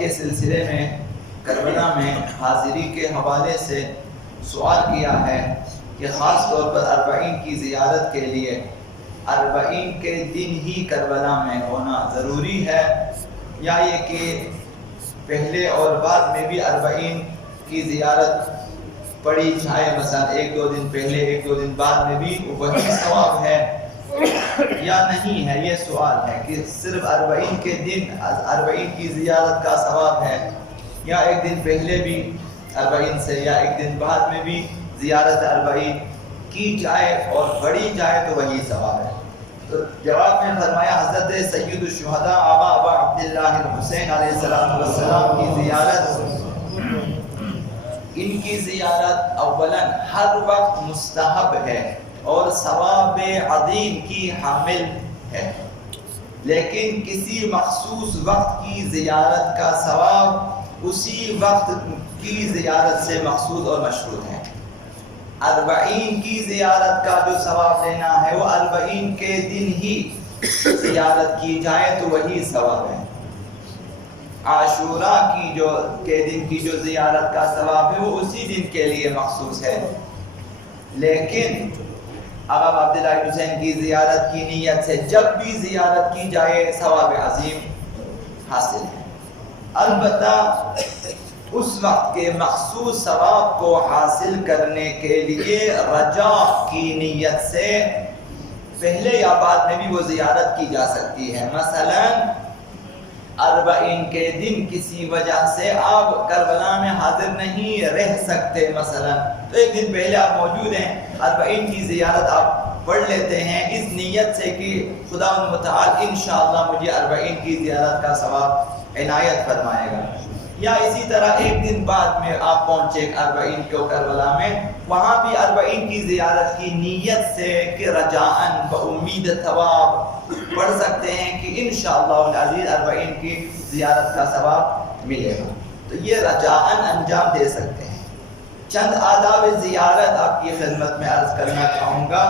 کے سلسلے میں کربلا میں حاضری کے حوالے سے سوال کیا ہے کہ خاص طور پر 40 کی زیارت کے لیے 40 کے دن ہی کربلا میں ہونا ضروری ہے، یا یہ کہ پہلے اور بعد میں بھی 40 کی زیارت پڑھی جائے، مثلا 1-2 دن پہلے 1-2 دن بعد میں بھی وہی ثواب ہے یا نہیں ہے۔ یہ سوال ہے کہ صرف 40 کے دن 40 کی زیارت کا ثواب ہے، یا ایک دن پہلے بھی 40 سے یا ایک دن بعد میں بھی زیارت 40 کی جائے اور پڑھی جائے تو وہی ثواب ہے۔ تو جواب میں فرمایا حضرت سید الشہداء ابا عبداللہ الحسین علیہ السلام کی زیارت، ان کی زیارت اولا ہر وقت مستحب ہے اور ثواب عظیم کی حامل ہے، لیکن کسی مخصوص وقت کی زیارت کا ثواب اسی وقت کی زیارت سے مخصوص اور مشروط ہے۔ 40 کی زیارت کا جو ثواب لینا ہے وہ 40 کے دن ہی زیارت کی جائے تو وہی ثواب ہے۔ عاشوراء کے دن کی جو زیارت کا ثواب ہے وہ اسی دن کے لیے مخصوص ہے، لیکن آقا عبداللہ حسین کی زیارت کی نیت سے جب بھی زیارت کی جائے ثواب عظیم حاصل ہے۔ البتہ اس وقت کے مخصوص ثواب کو حاصل کرنے کے لیے رجا کی نیت سے پہلے یا بعد میں بھی وہ زیارت کی جا سکتی ہے۔ مثلا 40 کے دن کسی وجہ سے آپ کربلا میں حاضر نہیں رہ سکتے، مثلا تو ایک دن پہلے آپ موجود ہیں، 40 کی زیارت آپ پڑھ لیتے ہیں اس نیت سے کہ خدا متعال انشاءاللہ مجھے 40 کی زیارت کا ثواب عنایت فرمائے گا۔ یا اسی طرح ایک دن بعد میں آپ پہنچے 40 کو کربلا میں، وہاں بھی 40 کی زیارت کی نیت سے کہ رجاءً بامید ثواب پڑھ سکتے ہیں کہ انشاءاللہ العزیز 40 کی زیارت کا ثواب ملے گا، تو یہ رجاءً انجام دے سکتے ہیں۔ چند آداب زیارت آپ کی خدمت میں عرض کرنا چاہوں گا۔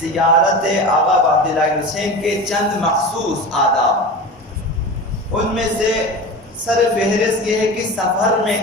زیارت آقا عبداللہ حسین کے چند مخصوص آداب، ان میں سے سر فہرست یہ ہے کہ سفر میں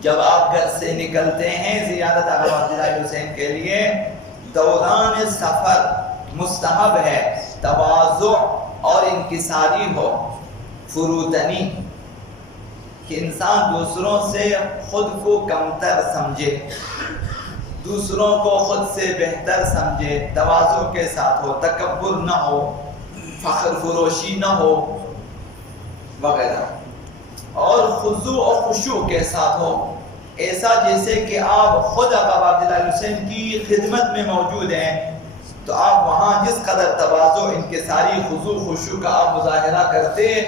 جب آپ گھر سے نکلتے ہیں زیارت آقا عبداللہ حسین کے لیے، دوران سفر مستحب ہے تواضع اور انکساری ہو، فروتنی، کہ انسان دوسروں سے خود کو کمتر سمجھے، دوسروں کو خود سے بہتر سمجھے، تواضع کے ساتھ ہو، تکبر نہ ہو، فخر فروشی نہ ہو وغیرہ، اور خضوع و خشوع کے ساتھ ہو، ایسا جیسے کہ آپ خود آقا عبداللہ حسین کی خدمت میں موجود ہیں، تو آپ وہاں جس قدر تواضع، انکساری، خضوع خشوع کا آپ مظاہرہ کرتے ہیں،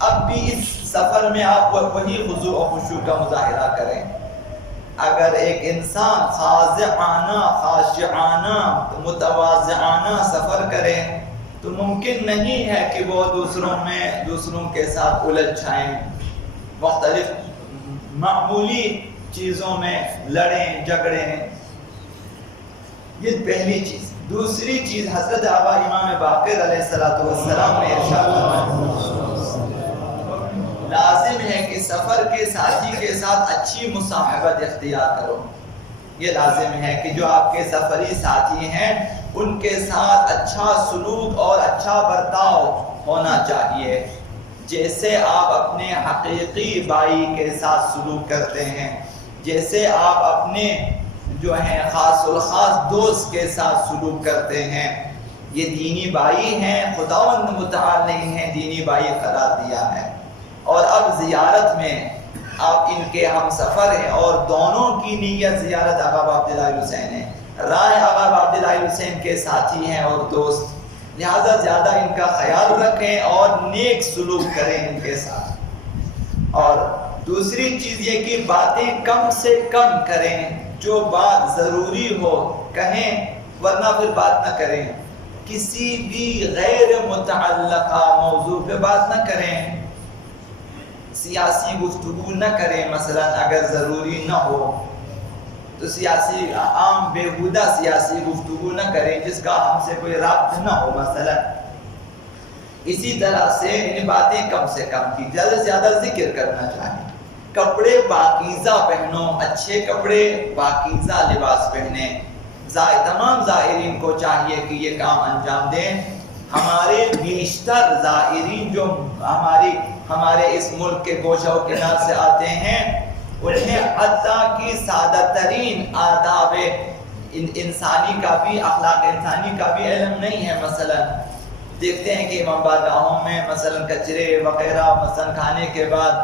اب بھی اس سفر میں آپ وہی خضوع و خشوع کا مظاہرہ کریں۔ اگر ایک انسان خاضعانہ، خاشعانہ، متواضعانہ سفر کرے تو ممکن نہیں ہے کہ وہ دوسروں کے ساتھ الجھ جائیں، مختلف معمولی چیزوں میں لڑیں جھگڑیں۔ یہ پہلی چیز۔ دوسری چیز، حضرت آبا امام باقر علیہ السلام نے ارشاد فرمایا لازم ہے کہ سفر کے ساتھی کے ساتھ اچھی مصاحبت اختیار کرو۔ یہ لازم ہے کہ جو آپ کے سفری ساتھی ہیں ان کے ساتھ اچھا سلوک اور اچھا برتاؤ ہونا چاہیے، جیسے آپ اپنے حقیقی بھائی کے ساتھ سلوک کرتے ہیں، جیسے آپ اپنے جو ہیں خاص الخاص دوست کے ساتھ سلوک کرتے ہیں۔ یہ دینی بھائی ہیں، خداوند متعال نے انہیں دینی بھائی قرار دیا ہے، اور اب زیارت میں آپ ان کے ہم سفر ہیں اور دونوں کی نیت زیارت آقا عبداللہ حسین ہے، رائے آقا عبداللہ حسین کے ساتھی ہیں اور دوست، لہذا زیادہ ان کا خیال رکھیں اور نیک سلوک کریں ان کے ساتھ۔ اور دوسری چیز یہ کہ باتیں کم سے کم کریں، جو بات ضروری ہو کہیں ورنہ پھر بات نہ کریں، کسی بھی غیر متعلقہ موضوع پہ بات نہ کریں، سیاسی گفتگو نہ کریں، مثلا اگر ضروری نہ ہو تو سیاسی عام بیہودہ سیاسی گفتگو نہ کریں جس کا ہم سے کوئی رابط نہ ہو۔ مثلا اسی طرح سے ان باتیں کم سے کم کی، زیادہ سے زیادہ ذکر کرنا چاہیے۔ کپڑے پاکیزہ پہنو، اچھے کپڑے پاکیزہ لباس پہنے۔ تمام زائرین کو چاہیے کہ یہ کام انجام دیں۔ ہمارے بیشتر زائرین جو ہمارے اس ملک کے گوشہ و کنار سے آتے ہیں، انہیں حتیٰ کی سادہ ترین آداب انسانی کا بھی، اخلاق انسانی کا بھی علم نہیں ہے۔ مثلا دیکھتے ہیں کہ امام بارگاہوں میں مثلا کچرے وغیرہ مثلا کھانے کے بعد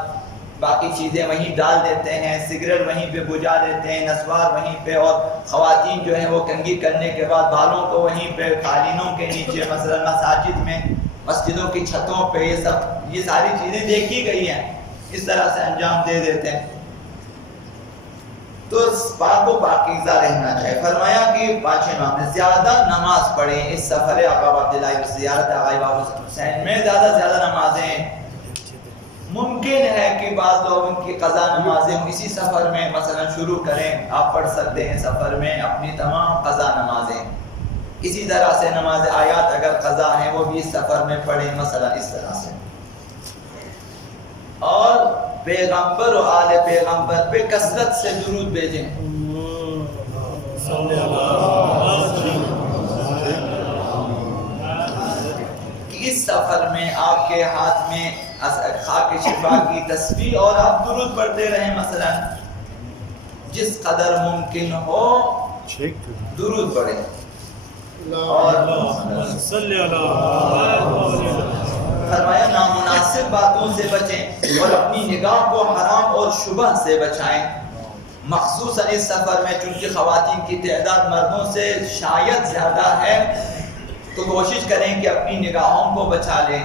باقی چیزیں وہیں ڈال دیتے ہیں، سگریٹ وہیں پہ بجھا دیتے ہیں، نسوار وہیں پہ، اور خواتین جو ہیں وہ کنگھی کرنے کے بعد بالوں کو وہیں پہ قالینوں کے نیچے، مثلا مساجد میں، مسجدوں کی چھتوں پہ، یہ ساری چیزیں دیکھی گئی ہیں، اس طرح سے انجام دے دیتے ہیں۔ تو پاک و پاکیزہ رہنا چاہیے۔ فرمایا کہ پانچویں امام نے زیادہ نماز پڑھیں اس سفر آقا عبداللہ کی زیارت آقا امام حسین میں، زیادہ سے زیادہ نمازیں۔ ممکن ہے کہ بعض لوگ ان کی قضا نمازیں اسی سفر میں مثلا شروع کریں، آپ پڑھ سکتے ہیں سفر میں اپنی تمام قضا نمازیں۔ اسی طرح سے نماز آیات اگر قضا ہیں وہ بھی اس سفر میں پڑھیں، مثلا اس طرح سے۔ اور پیغمبر و آل پیغمبر پہ کثرت سے درود بھیجیں۔ اس سفر میں آپ کے ہاتھ میں خاک شفا کی تسبیح اور آپ درود پڑھتے رہیں، مثلا جس قدر ممکن ہو درود پڑھیں۔ اور فرمایا نامناسب باتوں سے بچیں اور اپنی نگاہ کو حرام اور شبہ سے بچائیں۔ مخصوصاً اس سفر میں چونکہ خواتین کی تعداد مردوں سے شاید زیادہ ہے، تو کوشش کریں کہ اپنی نگاہوں کو بچا لیں۔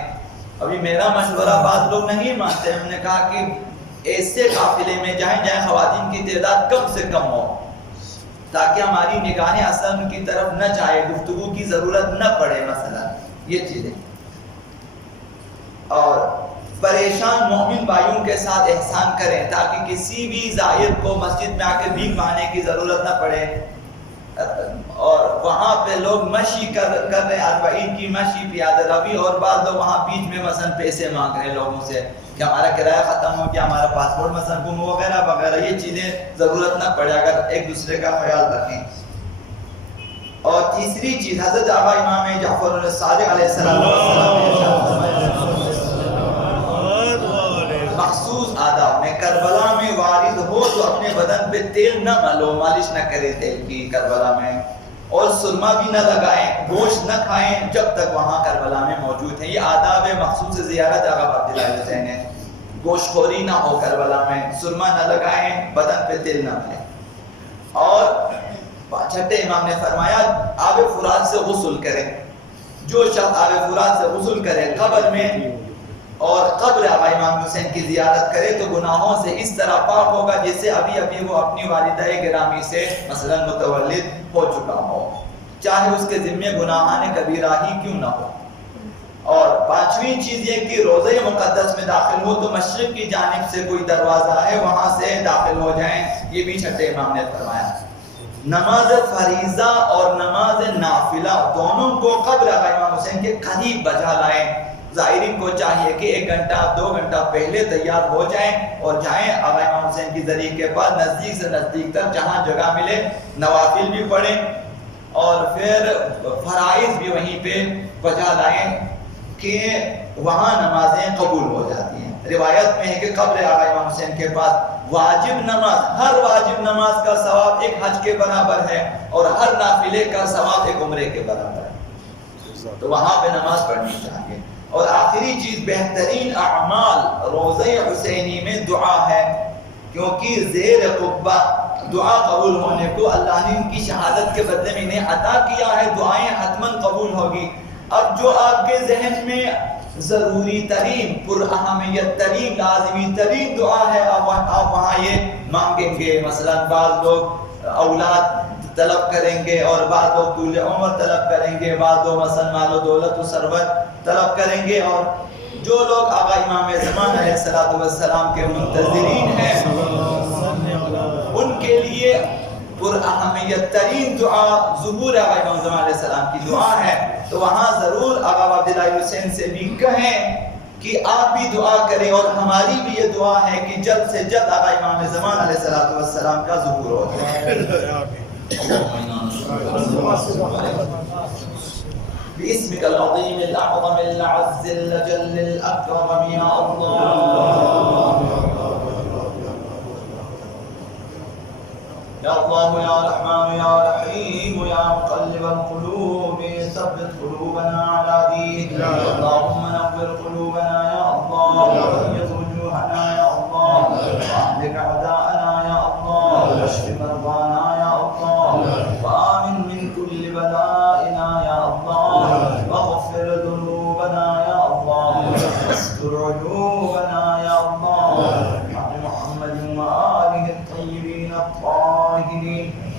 ابھی میرا مشورہ بعض لوگ نہیں مانتے، ہم نے کہا کہ ایسے قافلے میں جائیں جہاں خواتین کی تعداد کم سے کم ہو، تاکہ ہماری نگاہیں اصلا ان کی طرف نہ جائے، گفتگو کی ضرورت نہ پڑے، مثلا یہ چیزیں۔ اور پریشان مومن بھائیوں کے ساتھ احسان کریں تاکہ کسی بھی زائر کو مسجد میں آ کے بھیک مانگنے کی ضرورت نہ پڑے۔ اور وہاں پہ لوگ مشی کر رہے ہیں، اربعین کی مشی پیادہ روی، اور بعض لوگ وہاں بیچ میں مثلا پیسے مانگ رہے ہیں لوگوں سے کہ ہمارا کرایہ ختم ہو گیا، ہمارا پاسپورٹ مثلا گم وغیرہ وغیرہ، یہ چیزیں ضرورت نہ پڑے اگر ایک دوسرے کا خیال رکھیں۔ اور تیسری چیز حضرت آقا امام جعفر الصادق علیہ السلام مخصوص آداب میں کربلا میں وارد ہو تو اپنے بدن پہ تیل نہ ملو، مالش نہ کرے تیل کی کربلا میں، اور سرما بھی نہ لگائیں، گوشت نہ کھائیں جب تک وہاں کربلا میں موجود ہیں۔ یہ آداب مخصوص زیارت آقا عبداللہ حسین ہے۔ گوشت خوری نہ ہو کربلا میں، سرما نہ لگائیں، بدن پہ تیل نہ ملے۔ اور چھٹے امام نے فرمایا آب فرات سے غسل کریں۔ جو شخص آب فرات سے غسل کرے قبر میں اور قبر آقا امام حسین کی زیارت کرے تو گناہوں سے اس طرح پاک ہوگا جیسے ابھی وہ اپنی والدہ گرامی سے مثلا متولد ہو چکا ہو، چاہے اس کے ذمے گناہان کبیرہ ہی کیوں نہ ہو۔ اور پانچویں چیز یہ کہ روضہ مقدس میں داخل ہو تو مشرق کی جانب سے کوئی دروازہ ہے وہاں سے داخل ہو جائیں، یہ بھی چھٹے امام نے فرمایا۔ نماز فریضہ اور نماز نافلہ دونوں کو قبر آقا امام حسین کے قریب بجا لائیں۔ زائرین کو چاہیے کہ 1 گھنٹہ 2 گھنٹہ پہلے تیار ہو جائیں اور جائیں آقا امام حسین کی ذریعے کے بعد نزدیک سے نزدیک تک جہاں جگہ ملے نوافل بھی پڑھیں اور پھر فرائض بھی وہیں پہ بجا لائیں کہ وہاں نمازیں قبول ہو جاتی ہیں۔ روایت میں ہے کہ قبر آقا امام حسین کے پاس واجب نماز، ہر واجب نماز کا ثواب ایک حج کے برابر ہے اور ہر نافلے کا ثواب ایک عمرے کے برابر ہے، تو وہاں پہ نماز پڑھنی چاہیے۔ اور آخری چیز بہترین اعمال روضہ حسینی میں دعا ہے، کیونکہ زیر قبہ دعا قبول ہونے کو اللہ نے ان کی شہادت کے بدلے میں انہیں عطا کیا ہے، دعائیں حتماً قبول ہوگی۔ اب جو آپ کے ذہن میں ضروری ترین، پر اہمیت ترین، لازمی ترین دعا ہے آپ وہاں یہ مانگیں گے۔ مثلا بعض لوگ اولاد طلب کریں گے اور بعض لوگ طول عمر طلب کریں گے، بعض لوگ مثلا مال و دولت و ثروت طلب کریں گے، اور جو لوگ آقا امام زمان علیہ السلام کے منتظرین ہیں ان کے لیے پر اہمیت ترین دعا ظہور آقا امام زمان علیہ السلام کی دعا ہے تو وہاں ضرور آقا عبداللہ حسین سے بھی کہیں کہ آپ بھی دعا کریں، اور ہماری بھی یہ دعا ہے کہ جلد سے جلد آقا امام زمان علیہ السلام کا ظہور ہو جائے۔ باسمك العظيم الأعظم الأعز الأجل الأكرم يا الله يا الله يا رحمن يا رحيم يا مقلب القلوب ثبت قلوبنا على دينك اللهم نور قلوبنا يا الله وبيض وجوهنا يا الله واهلك أعداءنا يا الله واشف مرضانا يا الله وآمن من كل بلاء